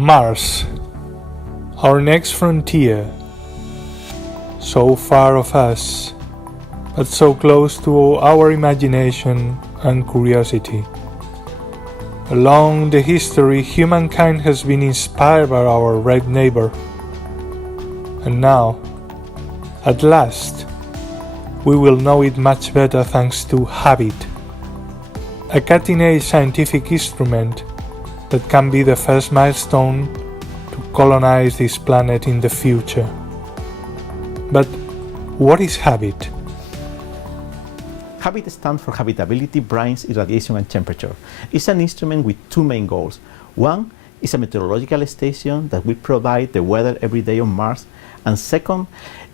Mars, our next frontier, so far of us, but so close to our imagination and curiosity. Along the history, humankind has been inspired by our red neighbor. And now, at last, we will know it much better thanks to HABIT, a cutting-edge scientific instrument that can be the first milestone to colonize this planet in the future. But what is HABIT? HABIT stands for Habitability, Brightness, Irradiation and Temperature. It's an instrument with two main goals. One is a meteorological station that will provide the weather every day on Mars. And second,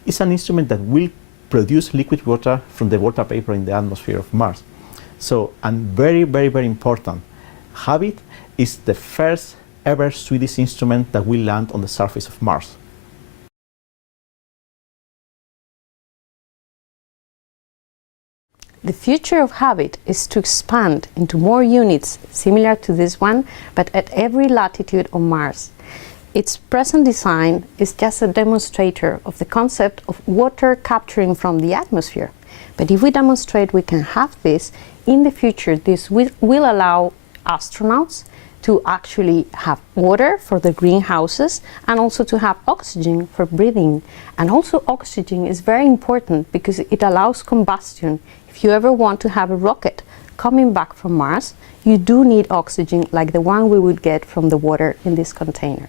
it's an instrument that will produce liquid water from the water vapor in the atmosphere of Mars. So, and very, very, very important, HABIT is the first ever Swedish instrument that will land on the surface of Mars. The future of HABIT is to expand into more units similar to this one, but at every latitude on Mars. Its present design is just a demonstrator of the concept of water capturing from the atmosphere. But if we demonstrate we can have this, in the future this will allow astronauts to actually have water for the greenhouses and also to have oxygen for breathing. And also oxygen is very important because it allows combustion. If you ever want to have a rocket coming back from Mars, you do need oxygen like the one we would get from the water in this container.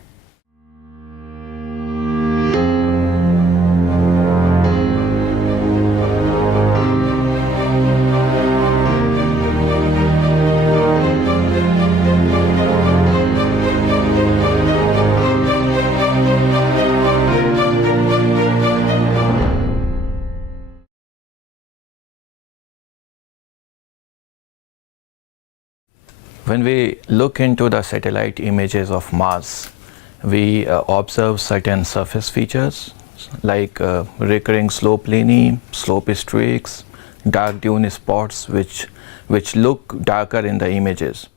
When we look into the satellite images of Mars, we observe certain surface features like recurring slope lineae, slope streaks, dark dune spots which look darker in the images.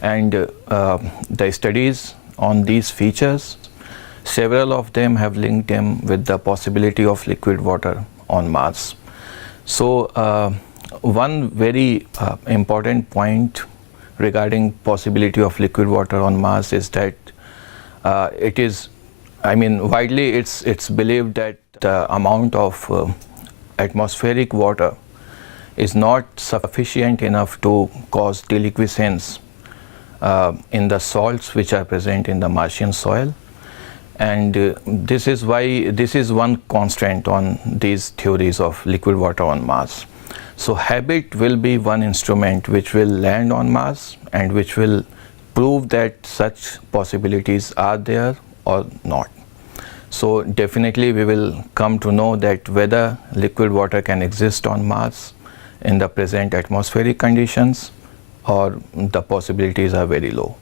And the studies on these features, several of them have linked them with the possibility of liquid water on Mars. So one very important point regarding possibility of liquid water on Mars is that widely it's believed that the amount of atmospheric water is not sufficient enough to cause deliquescence in the salts which are present in the Martian soil. And this is why this is one constraint on these theories of liquid water on Mars. So HABIT will be one instrument which will land on Mars and which will prove that such possibilities are there or not. So definitely we will come to know that whether liquid water can exist on Mars in the present atmospheric conditions or the possibilities are very low.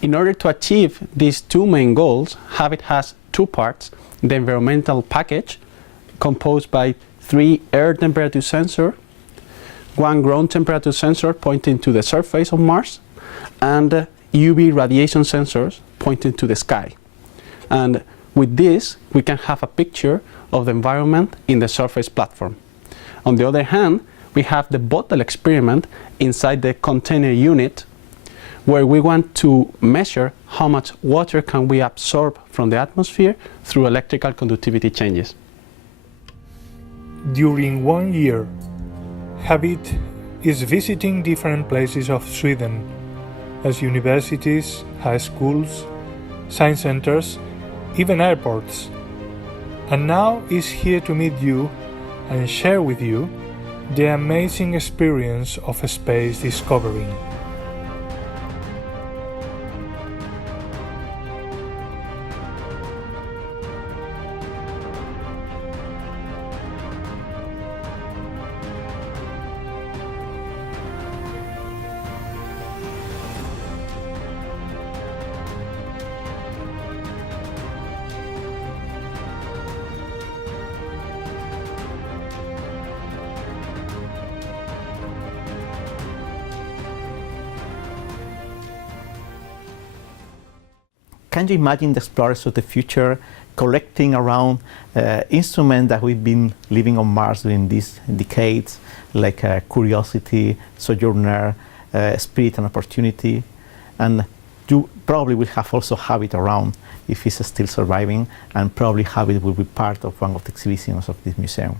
In order to achieve these two main goals, HABIT has two parts: the environmental package, composed by 3 air temperature sensors, 1 ground temperature sensor pointing to the surface of Mars, and UV radiation sensors pointing to the sky. And with this, we can have a picture of the environment in the surface platform. On the other hand, we have the bottle experiment inside the container unit, where we want to measure how much water can we absorb from the atmosphere through electrical conductivity changes. During 1 year, HABIT is visiting different places of Sweden, as universities, high schools, science centers, even airports. And now is here to meet you and share with you the amazing experience of space discovering. can you imagine the explorers of the future collecting around instruments that we've been living on Mars during these decades, like Curiosity, Sojourner, Spirit and Opportunity, and you probably will have also have it around if it's still surviving, and probably have it will be part of one of the exhibitions of this museum.